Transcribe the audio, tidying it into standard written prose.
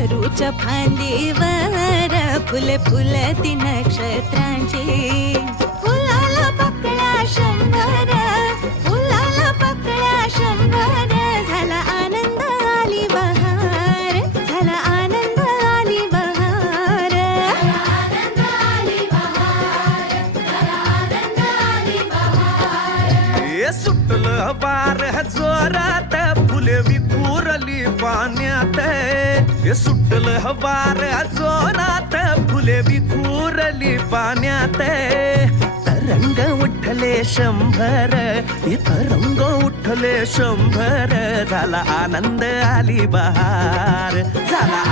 सरूच्या फांदीवर फुले फुलती नक्षत्रांची. फुलाला पकड्या शंभर, फुलाला पकड्या शंभर. झाला आनंद आली बहार, झाला आनंद आली बहार. हे सुटलं वार जोरात फुले विखुरली पाण्यात. हे सुटलं वार जोरात फुले विखुरली पाण्यात. तरंग उठले शंभर, तरंग उठले शंभर. झाला आनंद आली बहार, झाला